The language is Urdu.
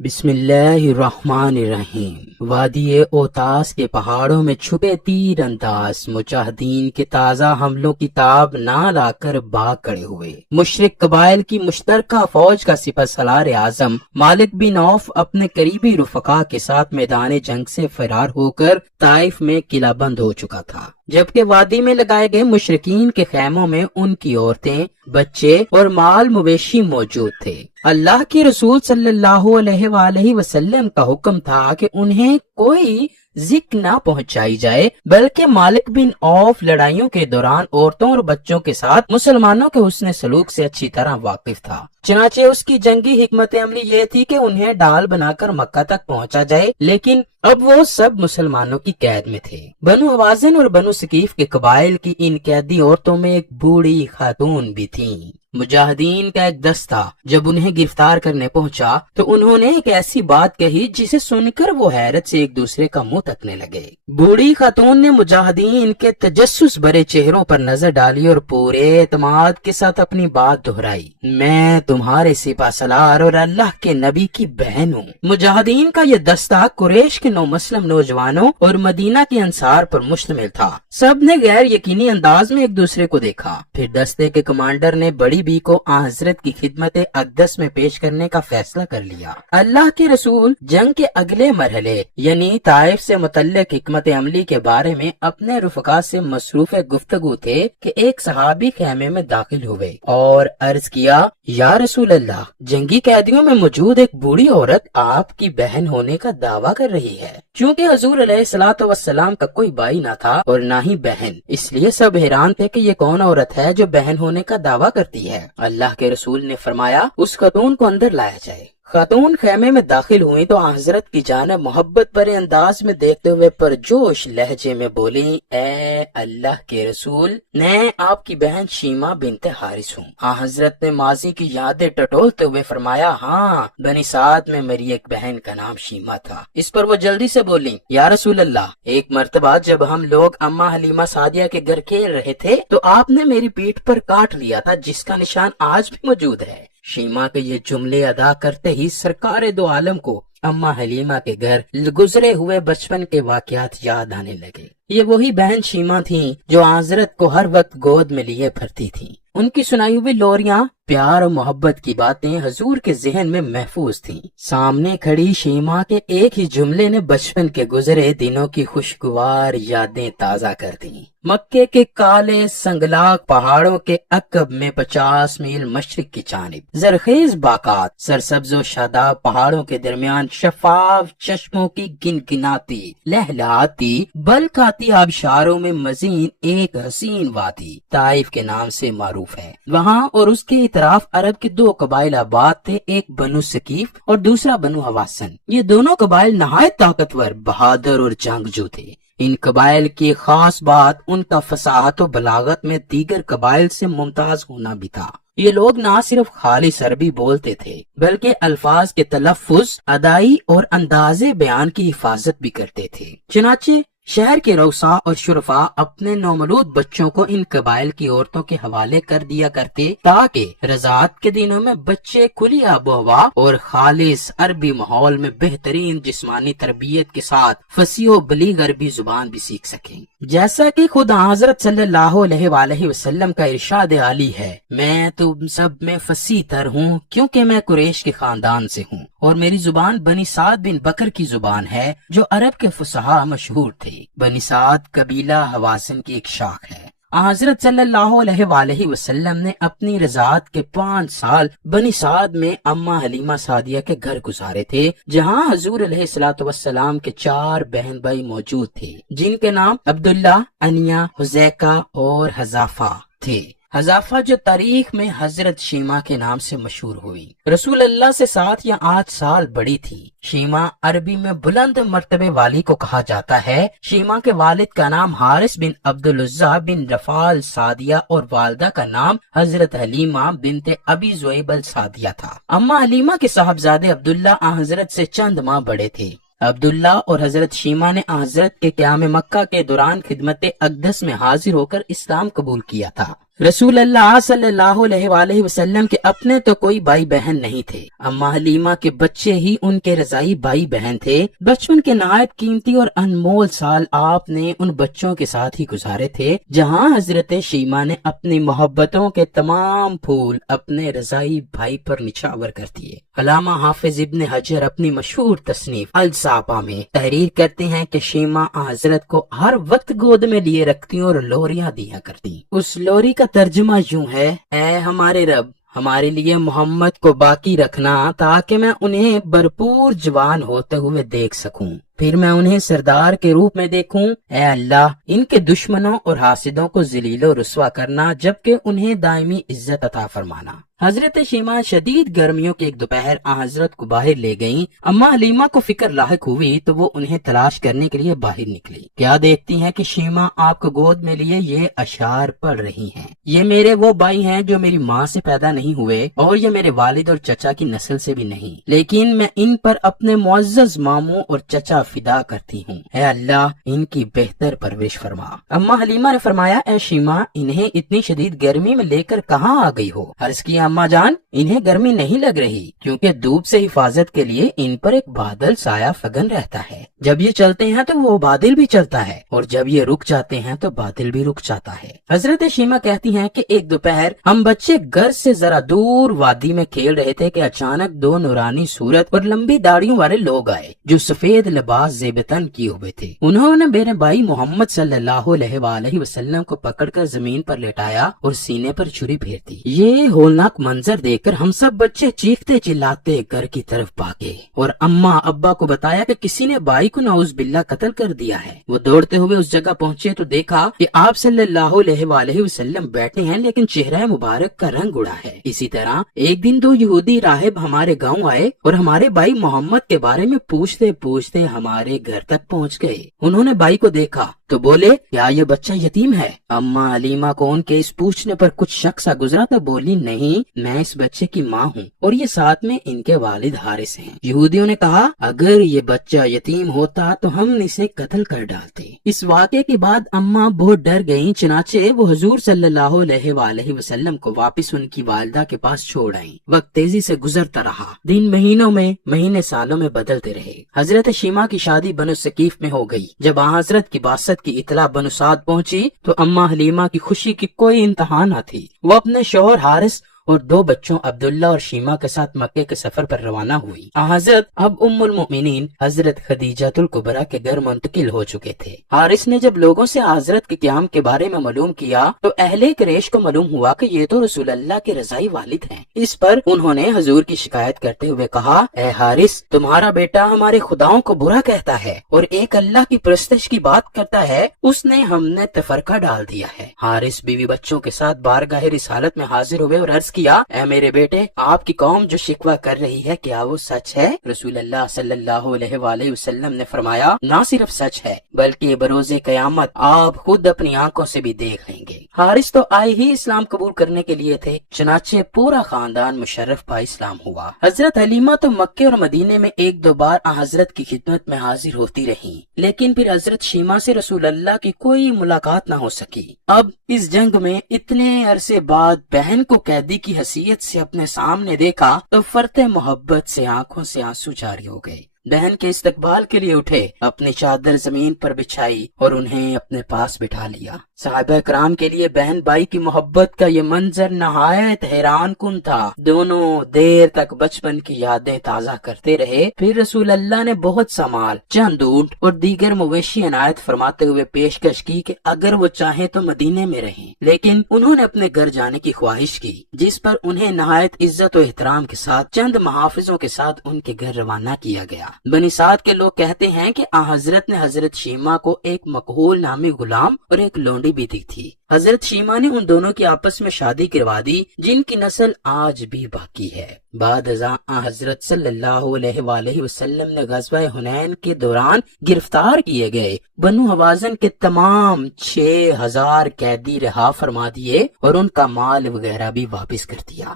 بسم اللہ الرحمن الرحیم۔ وادی اوتاس کے پہاڑوں میں چھپے تیر انداز مجاہدین کے تازہ حملوں کی تاب نہ لا کر باغ کھڑے ہوئے۔ مشرک قبائل کی مشترکہ فوج کا سپہ سالار اعظم مالک بن عوف اپنے قریبی رفقا کے ساتھ میدان جنگ سے فرار ہو کر طائف میں قلعہ بند ہو چکا تھا، جبکہ وادی میں لگائے گئے مشرکین کے خیموں میں ان کی عورتیں، بچے اور مال مویشی موجود تھے۔ اللہ کے رسول صلی اللہ علیہ وآلہ وسلم کا حکم تھا کہ انہیں کوئی ذکر نہ پہنچائی جائے، بلکہ مالک بن عوف لڑائیوں کے دوران عورتوں اور بچوں کے ساتھ مسلمانوں کے حسن سلوک سے اچھی طرح واقف تھا۔ چنانچہ اس کی جنگی حکمت عملی یہ تھی کہ انہیں ڈال بنا کر مکہ تک پہنچا جائے، لیکن اب وہ سب مسلمانوں کی قید میں تھے۔ بنو حوازن اور بنو ثقیف کے قبائل کی ان قیدی عورتوں میں ایک بوڑھی خاتون بھی تھیں۔ مجاہدین کا ایک دستہ جب انہیں گرفتار کرنے پہنچا تو انہوں نے ایک ایسی بات کہی جسے سن کر وہ حیرت سے ایک دوسرے کا منہ تکنے لگے۔ بوڑھی خاتون نے مجاہدین کے تجسس بھرے چہروں پر نظر ڈالی اور پورے اعتماد کے ساتھ اپنی بات دہرائی، میں تمہارے سپہ سالار اور اللہ کے نبی کی بہن ہوں۔ مجاہدین کا یہ دستہ قریش کے نومسلم نوجوانوں اور مدینہ کے انصار پر مشتمل تھا۔ سب نے غیر یقینی انداز میں ایک دوسرے کو دیکھا۔ پھر دستے کے کمانڈر نے بڑی بی کو حضرت کی خدمت اقدس میں پیش کرنے کا فیصلہ کر لیا۔ اللہ کے رسول جنگ کے اگلے مرحلے یعنی طائف سے متعلق حکمت عملی کے بارے میں اپنے رفقا سے مصروف گفتگو تھے کہ ایک صحابی خیمے میں داخل ہوئے اور عرض کیا، یا رسول اللہ، جنگی قیدیوں میں موجود ایک بوڑھی عورت آپ کی بہن ہونے کا دعویٰ کر رہی ہے۔ چونکہ حضور علیہ الصلوۃ والسلام کا کوئی بھائی نہ تھا اور نہ ہی بہن، اس لیے سب حیران تھے کہ یہ کون عورت ہے جو بہن ہونے کا دعویٰ کرتی ہے۔ اللہ کے رسول نے فرمایا، اس خاتون کو اندر لایا جائے۔ خاتون خیمے میں داخل ہوئی تو حضرت کی جانب محبت بھرے انداز میں دیکھتے ہوئے پرجوش لہجے میں بولی، اے اللہ کے رسول، میں آپ کی بہن شیما بنت حارث ہوں۔ حضرت نے ماضی کی یادیں ٹٹولتے ہوئے فرمایا، ہاں، بنی سعد میں میری ایک بہن کا نام شیما تھا۔ اس پر وہ جلدی سے بولی، یا رسول اللہ، ایک مرتبہ جب ہم لوگ اماں حلیمہ سعدیہ کے گھر کھیل رہے تھے تو آپ نے میری پیٹھ پر کاٹ لیا تھا، جس کا نشان آج بھی موجود ہے۔ شیما کے یہ جملے ادا کرتے ہی سرکار دو عالم کو اماں حلیمہ کے گھر گزرے ہوئے بچپن کے واقعات یاد آنے لگے۔ یہ وہی بہن شیما تھیں جو حضرت کو ہر وقت گود میں لیے پھرتی تھیں۔ ان کی سنائی ہوئی لوریاں، پیار اور محبت کی باتیں حضور کے ذہن میں محفوظ تھیں۔ سامنے کھڑی شیما کے ایک ہی جملے نے بچپن کے گزرے دنوں کی خوشگوار یادیں تازہ کر دیں۔ مکے کے کالے سنگلاق پہاڑوں کے عقب میں 50 میل مشرق کی جانب زرخیز باغات، سرسبز و شاداب پہاڑوں کے درمیان شفاف چشموں کی گنگناتی لہلاتی بلکاتی آبشاروں میں مزید ایک حسین وادی طائف کے نام سے معروف ہے۔ وہاں اور اس کے اطراف عرب کے دو قبائل آباد تھے، ایک بنو ثقیف اور دوسرا بنو حوازن۔ یہ دونوں قبائل نہایت طاقتور، بہادر اور جنگجو تھے۔ ان قبائل کی خاص بات ان کا فصاحت و بلاغت میں دیگر قبائل سے ممتاز ہونا بھی تھا۔ یہ لوگ نہ صرف خالص عربی بولتے تھے بلکہ الفاظ کے تلفظ، ادائی اور انداز بیان کی حفاظت بھی کرتے تھے۔ چنانچہ شہر کے روسا اور شرفا اپنے نومولود بچوں کو ان قبائل کی عورتوں کے حوالے کر دیا کرتے تاکہ رضاعت کے دنوں میں بچے کھلی آب و ہوا اور خالص عربی ماحول میں بہترین جسمانی تربیت کے ساتھ فصیح و بلیغ عربی زبان بھی سیکھ سکیں۔ جیسا کہ خود حضرت صلی اللہ علیہ وآلہ وسلم کا ارشاد عالی ہے، میں تم سب میں فصیح تر ہوں کیونکہ میں قریش کے خاندان سے ہوں اور میری زبان بنی سعد بن بکر کی زبان ہے جو عرب کے فصحاء مشہور تھے۔ بنی سعد قبیلہ حوازن کی ایک شاخ ہے۔ حضرت صلی اللہ علیہ وآلہ وسلم نے اپنی رضاعت کے 5 سال بنی سعد میں اماں حلیمہ سعدیہ کے گھر گزارے تھے، جہاں حضور علیہ الصلوۃ والسلام کے 4 بہن بھائی موجود تھے، جن کے نام عبداللہ، انیہ، حذیکہ اور حذافہ تھے۔ حذافہ جو تاریخ میں حضرت شیما کے نام سے مشہور ہوئی، رسول اللہ سے 7 یا 8 سال بڑی تھی۔ شیما عربی میں بلند مرتبے والی کو کہا جاتا ہے۔ شیما کے والد کا نام حارث بن عبدالعزیٰ بن رفال سعدیہ اور والدہ کا نام حضرت حلیمہ بنت ابی زویب السعدیہ تھا۔ اماں حلیمہ کے صاحبزادے عبداللہ حضرت سے چند ماہ بڑے تھے۔ عبداللہ اور حضرت شیما نے حضرت کے قیام مکہ کے دوران خدمت اقدس میں حاضر ہو کر اسلام قبول کیا تھا۔ رسول اللہ صلی اللہ علیہ وآلہ وسلم کے اپنے تو کوئی بھائی بہن نہیں تھے، اما حلیمہ کے بچے ہی ان کے رضائی بھائی بہن تھے۔ بچپن کے نہایت قیمتی اور انمول سال آپ نے ان بچوں کے ساتھ ہی گزارے تھے، جہاں حضرت شیمہ نے اپنی محبتوں کے تمام پھول اپنے رضائی بھائی پر نچھاور کر دیے۔ علامہ حافظ ابن حجر اپنی مشہور تصنیف الصحابہ میں تحریر کرتے ہیں کہ شیمہ حضرت کو ہر وقت گود میں لیے رکھتی اور لوریاں دیا کرتی۔ اس لوری کا ترجمہ یوں ہے: اے ہمارے رب، ہمارے لیے محمد کو باقی رکھنا تاکہ میں انہیں بھرپور جوان ہوتے ہوئے دیکھ سکوں، پھر میں انہیں سردار کے روپ میں دیکھوں۔ اے اللہ، ان کے دشمنوں اور حاسدوں کو ذلیل و رسوا کرنا، جبکہ انہیں دائمی عزت عطا فرمانا۔ حضرت شیمہ شدید گرمیوں کے ایک دوپہر حضرت کو باہر لے گئیں۔ اما حلیمہ کو فکر لاحق ہوئی تو وہ انہیں تلاش کرنے کے لیے باہر نکلی۔ کیا دیکھتی ہیں کہ شیمہ آپ کو گود میں لیے یہ اشعار پڑھ رہی ہیں: یہ میرے وہ بھائی ہیں جو میری ماں سے پیدا نہیں ہوئے، اور یہ میرے والد اور چچا کی نسل سے بھی نہیں، لیکن میں ان پر اپنے معزز ماموں اور چچا فدا کرتی ہوں۔ اے اللہ، ان کی بہتر پرورش فرما۔ اما حلیمہ نے فرمایا: اے شیمہ، انہیں اتنی شدید گرمی میں لے کر کہاں آ گئی ہو؟ عرض کیا: اما جان، انہیں گرمی نہیں لگ رہی، کیونکہ دھوپ سے حفاظت کے لیے ان پر ایک بادل سایہ فگن رہتا ہے۔ جب یہ چلتے ہیں تو وہ بادل بھی چلتا ہے، اور جب یہ رک جاتے ہیں تو بادل بھی رک جاتا ہے۔ حضرت شیمہ کہتی ہیں کہ ایک دوپہر ہم بچے گھر سے ذرا دور وادی میں کھیل رہے تھے کہ اچانک دو نورانی صورت اور لمبی داڑھیوں والے لوگ آئے جو سفید لباس زیبتن کیے ہوئے تھے۔ انہوں نے میرے بھائی محمد صلی اللہ علیہ وآلہ وسلم کو پکڑ کر زمین پر لٹایا اور سینے پر چھری پھیر دی۔ یہ ہولناک منظر دیکھ کر ہم سب بچے چیختے چلاتے گھر کی طرف بھاگے اور اماں ابا کو بتایا کہ کسی نے بھائی کو نعوذ باللہ قتل کر دیا ہے۔ وہ دوڑتے ہوئے اس جگہ پہنچے تو دیکھا کہ آپ صلی اللہ علیہ وآلہ وسلم بیٹھے ہیں، لیکن چہرہ مبارک کا رنگ اڑا ہے۔ اسی طرح ایک دن دو یہودی راہب ہمارے گاؤں آئے اور ہمارے بھائی محمد کے بارے میں پوچھتے پوچھتے ہمارے گھر تک پہنچ گئے۔ انہوں نے بھائی کو دیکھا تو بولے: کیا یہ بچہ یتیم ہے؟ اما حلیمہ کو ان کے اس پوچھنے پر کچھ شک سا گزرا تو بولی: نہیں، میں اس بچے کی ماں ہوں، اور یہ ساتھ میں ان کے والد حارث ہیں۔ یہودیوں نے کہا: اگر یہ بچہ یتیم ہوتا تو ہم اسے قتل کر ڈالتے۔ اس واقعے کے بعد اماں بہت ڈر گئیں، چنانچہ وہ حضور صلی اللہ علیہ وآلہ وسلم کو واپس ان کی والدہ کے پاس چھوڑ آئیں۔ وقت تیزی سے گزرتا رہا، دن مہینوں میں، مہینے سالوں میں بدلتے رہے۔ حضرت شیمہ کی شادی بنو ثقیف میں ہو گئی۔ جب حضرت کی بعثت کی اطلاع بنو سعد پہنچی تو اما حلیمہ کی خوشی کی کوئی انتہا نہ تھی۔ وہ اپنے شوہر حارث اور دو بچوں عبداللہ اور شیمہ کے ساتھ مکے کے سفر پر روانہ ہوئی۔ حضرت اب ام المؤمنین حضرت خدیجہ الکبریٰ کے گھر منتقل ہو چکے تھے۔ حارث نے جب لوگوں سے حضرت کے قیام کے بارے میں معلوم کیا تو اہل قریش کو معلوم ہوا کہ یہ تو رسول اللہ کے رضائی والد ہیں۔ اس پر انہوں نے حضور کی شکایت کرتے ہوئے کہا: اے حارث، تمہارا بیٹا ہمارے خداؤں کو برا کہتا ہے اور ایک اللہ کی پرستش کی بات کرتا ہے، اس نے ہم نے تفرقہ ڈال دیا ہے۔ حارث بیوی بچوں کے ساتھ بارگاہ رسالت میں حاضر ہوئے اور عرض کیا: اے میرے بیٹے، آپ کی قوم جو شکوہ کر رہی ہے کیا وہ سچ ہے؟ رسول اللہ صلی اللہ علیہ وآلہ وسلم نے فرمایا: نہ صرف سچ ہے بلکہ بروز قیامت آپ خود اپنی آنکھوں سے بھی دیکھ لیں گے۔ حارث تو آئے ہی اسلام قبول کرنے کے لیے تھے، چنانچہ پورا خاندان مشرف پا اسلام ہوا۔ حضرت حلیمہ تو مکے اور مدینے میں ایک دو بار حضرت کی خدمت میں حاضر ہوتی رہیں، لیکن پھر حضرت شیمہ سے رسول اللہ کی کوئی ملاقات نہ ہو سکی۔ اب اس جنگ میں اتنے عرصے بعد بہن کو قیدی کی حیثیت سے اپنے سامنے دیکھا تو فرط محبت سے آنکھوں سے آنسو جاری ہو گئے۔ بہن کے استقبال کے لیے اٹھے، اپنی چادر زمین پر بچھائی اور انہیں اپنے پاس بٹھا لیا۔ صحابہ کرام کے لیے بہن بھائی کی محبت کا یہ منظر نہایت حیران کن تھا۔ دونوں دیر تک بچپن کی یادیں تازہ کرتے رہے۔ پھر رسول اللہ نے بہت سا مال، چند اونٹ اور دیگر مویشی عنایت فرماتے ہوئے پیشکش کی کہ اگر وہ چاہیں تو مدینے میں رہیں، لیکن انہوں نے اپنے گھر جانے کی خواہش کی، جس پر انہیں نہایت عزت و احترام کے ساتھ چند محافظوں کے ساتھ ان کے گھر روانہ کیا گیا۔ بنی سعد کے لوگ کہتے ہیں کہ حضرت نے حضرت شیمہ کو ایک مکحول نامی غلام اور ایک لونڈی بھی دی تھی۔ حضرت شیمہ نے ان دونوں کی آپس میں شادی کروا دی، جن کی نسل آج بھی باقی ہے۔ بعد ازاں حضرت صلی اللہ علیہ وآلہ وسلم نے غزوہ حنین کے دوران گرفتار کیے گئے بنو حوازن کے تمام 6000 قیدی رہا فرما دیے اور ان کا مال وغیرہ بھی واپس کر دیا۔